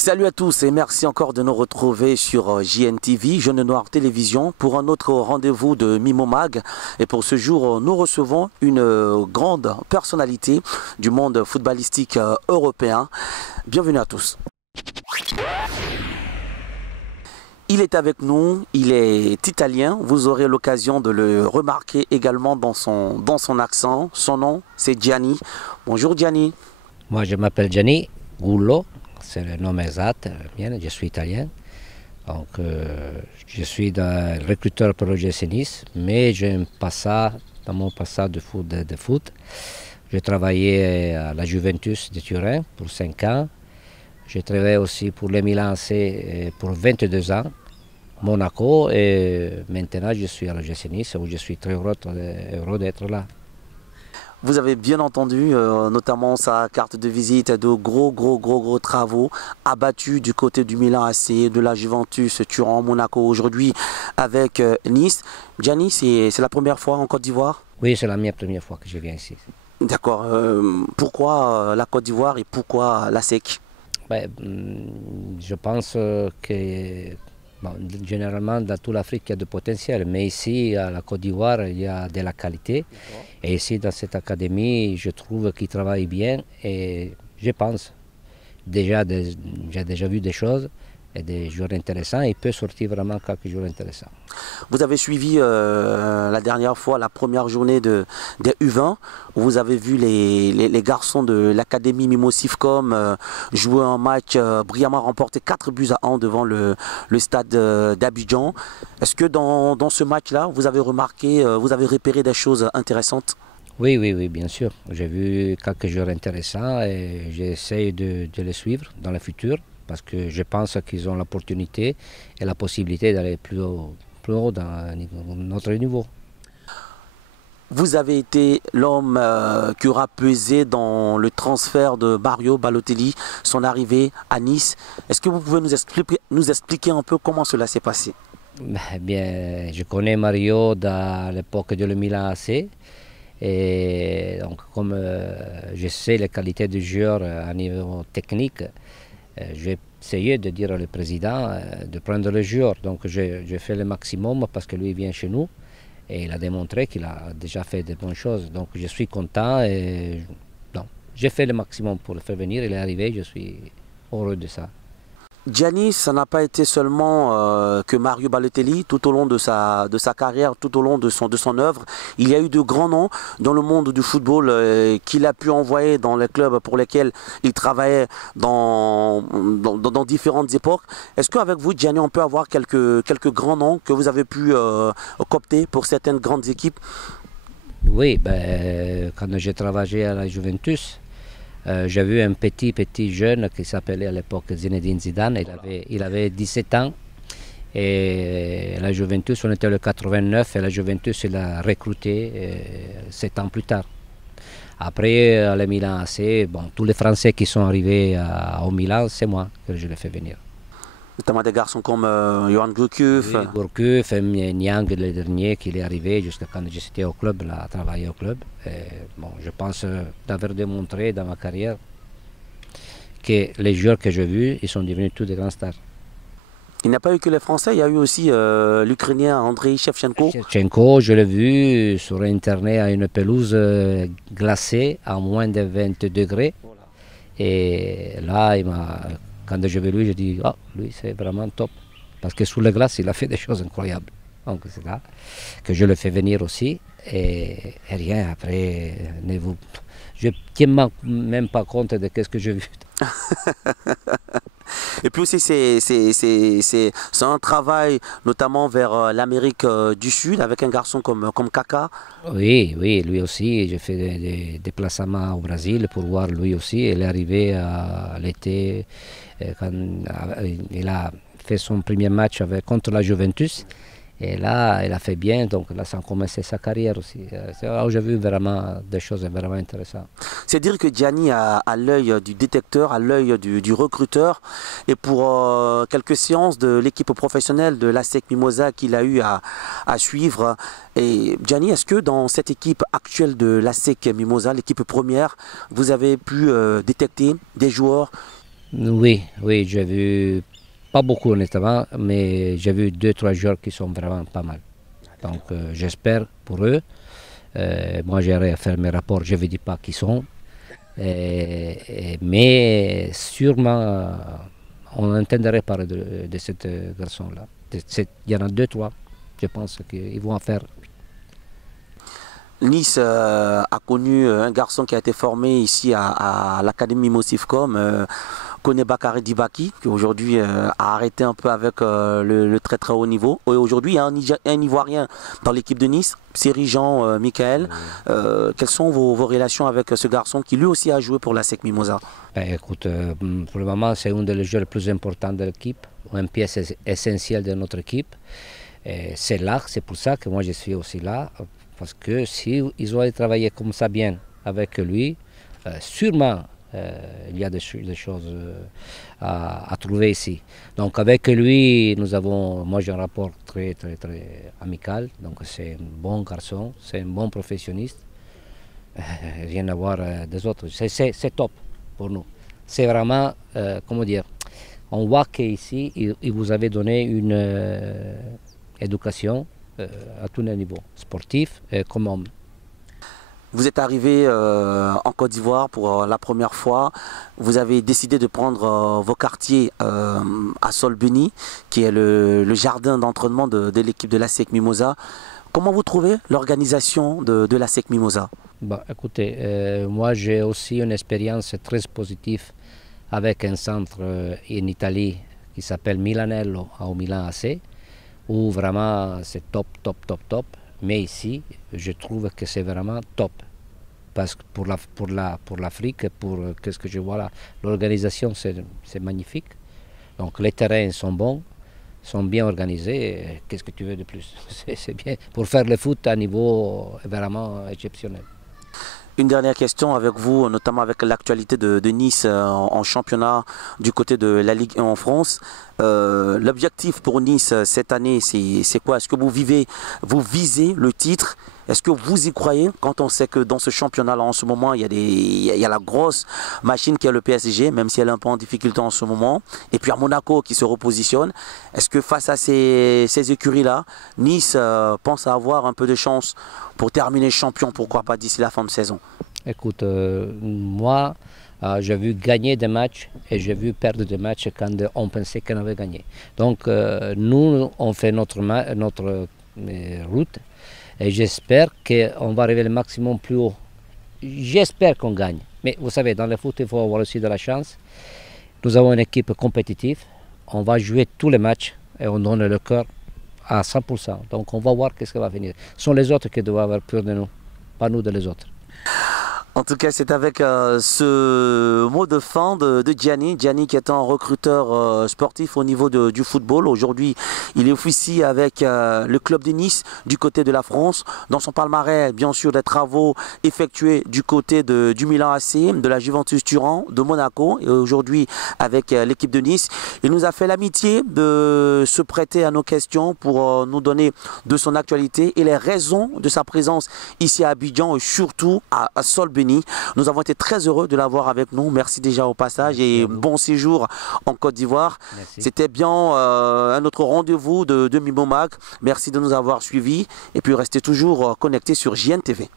Salut à tous et merci encore de nous retrouver sur JNTV, Jeune Noir Télévision, pour un autre rendez-vous de Mimo Mag. Et pour ce jour, nous recevons une grande personnalité du monde footballistique européen. Bienvenue à tous. Il est avec nous, il est italien, vous aurez l'occasion de le remarquer également dans son accent. Son nom, c'est Gianni. Bonjour Gianni. Moi je m'appelle Gianni Gullo. C'est le nom exact, je suis italien. Donc, je suis recruteur pour le GC Nice, mais j'ai un passé, dans mon passé de foot. J'ai travaillé à la Juventus de Turin pour 5 ans. J'ai travaillé aussi pour le Milan AC pour 22 ans, Monaco, et maintenant je suis à la GC Nice où je suis très heureux d'être là. Vous avez bien entendu, notamment sa carte de visite, de gros travaux abattus du côté du Milan AC, de la Juventus, Turin, Monaco, aujourd'hui avec Nice. Gianni, c'est la première fois en Côte d'Ivoire? Oui, c'est la première fois que je viens ici. D'accord. Pourquoi la Côte d'Ivoire et pourquoi la SEC? Je pense que bon, généralement dans toute l'Afrique il y a du potentiel, mais ici à la Côte d'Ivoire il y a de la qualité. Et ici dans cette académie je trouve qu'ils travaillent bien et je pense j'ai déjà vu des choses et des joueurs intéressants. Il peut sortir vraiment quelques joueurs intéressants. Vous avez suivi la dernière fois la première journée des U20 où vous avez vu les garçons de l'académie Mimo Sifcom jouer un match brillamment remporté 4-1 devant le stade d'Abidjan. Est-ce que dans ce match-là, vous avez remarqué, vous avez repéré des choses intéressantes? Oui, bien sûr. J'ai vu quelques joueurs intéressants et j'essaie de les suivre dans le futur, parce que je pense qu'ils ont l'opportunité et la possibilité d'aller plus haut dans notre niveau. Vous avez été l'homme qui aura pesé dans le transfert de Mario Balotelli, son arrivée à Nice. Est-ce que vous pouvez nous expliquer un peu comment cela s'est passé? Bien, je connais Mario dans l'époque de le Milan AC. Et donc, comme je sais les qualités du joueur à niveau technique, j'ai essayé de dire au président de prendre le joueur. Donc j'ai fait le maximum parce que lui vient chez nous et il a démontré qu'il a déjà fait de bonnes choses. Donc je suis content et j'ai fait le maximum pour le faire venir. Il est arrivé, je suis heureux de ça. Gianni, ça n'a pas été seulement que Mario Balotelli tout au long de sa carrière, tout au long de son œuvre. Il y a eu de grands noms dans le monde du football qu'il a pu envoyer dans les clubs pour lesquels il travaillait dans différentes époques. Est-ce qu'avec vous, Gianni, on peut avoir quelques grands noms que vous avez pu coopter pour certaines grandes équipes? Oui, quand j'ai travaillé à la Juventus, j'ai vu un petit jeune qui s'appelait à l'époque Zinedine Zidane. Il avait 17 ans et la Juventus, on était le 89 et la Juventus l'a recruté 7 ans plus tard. Après, à le Milan AC, tous les Français qui sont arrivés au Milan, c'est moi que je les fais venir. Notamment des garçons comme Johan Gourcuff. Oui, Gourcuff, Niang, le dernier qui est arrivé jusqu'à quand j'étais au club, là, à travailler au club. Et, je pense d'avoir démontré dans ma carrière que les joueurs que j'ai vus, ils sont devenus tous des grands stars. Il n'y a pas eu que les Français, il y a eu aussi l'Ukrainien Andrei Shevchenko. Shevchenko, je l'ai vu sur Internet à une pelouse glacée à moins de 20 degrés. Et là, quand j'ai vu lui, j'ai dit, oh, lui c'est vraiment top. Parce que sous la glace, il a fait des choses incroyables. Donc c'est là que je le fais venir aussi. Et rien, après, je ne tiens même pas compte de ce que j'ai vu. Et puis aussi, c'est un travail notamment vers l'Amérique du Sud avec un garçon comme Kaka. Oui, lui aussi. J'ai fait des déplacements au Brésil pour voir lui aussi. Il est arrivé à l'été quand il a fait son premier match contre la Juventus. Et là, il a fait bien, donc là, ça a commencé sa carrière aussi. J'ai vu vraiment des choses vraiment intéressantes. C'est dire que Gianni a l'œil du détecteur, a l'œil du recruteur. Et pour quelques séances de l'équipe professionnelle de l'ASEC Mimosa qu'il a eu à suivre. Et Gianni, est-ce que dans cette équipe actuelle de l'ASEC Mimosa, l'équipe première, vous avez pu détecter des joueurs Oui, oui, j'ai vu, pas beaucoup honnêtement, mais j'ai vu 2-3 joueurs qui sont vraiment pas mal. Donc j'espère pour eux. Moi j'irai faire mes rapports, je ne vous dis pas qui sont. Mais sûrement on entendrait parler de ce garçon-là. Il y en a 2-3, je pense qu'ils vont en faire. Nice a connu un garçon qui a été formé ici à l'Académie Mosifcom, Kone Bakary Dibaki, qui aujourd'hui a arrêté un peu avec le très très haut niveau. Et aujourd'hui, il y a un Ivoirien dans l'équipe de Nice, Seri-Jean Michael. Quelles sont vos relations avec ce garçon qui lui aussi a joué pour la SEC Mimosa? Écoute, pour le moment, c'est un des joueurs les plus importants de l'équipe, une pièce essentielle de notre équipe. C'est là, c'est pour ça que moi je suis aussi là. Parce que si ils ont travaillé comme ça bien avec lui, sûrement il y a des choses à trouver ici. Donc avec lui, moi j'ai un rapport très amical. Donc c'est un bon garçon, c'est un bon professionniste. Rien à voir des autres. C'est top pour nous. C'est vraiment, comment dire, on voit qu'ici, il vous avait donné une éducation à tous les niveaux, sportif comme homme. Vous êtes arrivé en Côte d'Ivoire pour la première fois. Vous avez décidé de prendre vos quartiers à Solbeni, qui est le jardin d'entraînement de l'équipe de la SEC Mimosa. Comment vous trouvez l'organisation de la SEC Mimosa? Bah, écoutez, moi j'ai aussi une expérience très positive avec un centre en Italie qui s'appelle Milanello au Milan AC, où vraiment c'est top. Mais ici, je trouve que c'est vraiment top. Parce que pour l'Afrique, pour qu'est-ce que je vois là, l'organisation c'est magnifique. Donc les terrains sont bons, sont bien organisés. Qu'est-ce que tu veux de plus? C'est bien. Pour faire le foot à niveau vraiment exceptionnel. Une dernière question avec vous, notamment avec l'actualité de Nice en championnat du côté de la Ligue 1 en France. L'objectif pour Nice cette année, c'est quoi? Est-ce que vous visez le titre? Est-ce que vous y croyez quand on sait que dans ce championnat-là, en ce moment, il y a la grosse machine qui est le PSG, même si elle est un peu en difficulté en ce moment. Et puis à Monaco qui se repositionne. Est-ce que face à ces écuries-là, Nice pense avoir un peu de chance pour terminer champion, pourquoi pas d'ici la fin de saison? Écoute, moi, j'ai vu gagner des matchs et j'ai vu perdre des matchs quand on pensait qu'on avait gagné. Donc nous, on fait notre route. Et j'espère qu'on va arriver le maximum plus haut. J'espère qu'on gagne. Mais vous savez, dans le foot, il faut avoir aussi de la chance. Nous avons une équipe compétitive. On va jouer tous les matchs et on donne le cœur à 100%. Donc on va voir qu'est-ce qui va venir. Ce sont les autres qui doivent avoir peur de nous, pas nous de les autres. En tout cas, c'est avec ce mot de fin de Gianni. Gianni qui est un recruteur sportif au niveau du football. Aujourd'hui, il est officie avec le club de Nice du côté de la France. Dans son palmarès, bien sûr, des travaux effectués du côté du Milan AC, de la Juventus Turin, de Monaco. Et aujourd'hui, avec l'équipe de Nice, il nous a fait l'amitié de se prêter à nos questions pour nous donner de son actualité et les raisons de sa présence ici à Abidjan et surtout à Solbeni. Nous avons été très heureux de l'avoir avec nous. Merci déjà au passage et bon séjour en Côte d'Ivoire. C'était bien un autre rendez-vous de Mimomag. Merci de nous avoir suivis et puis restez toujours connectés sur JNTV.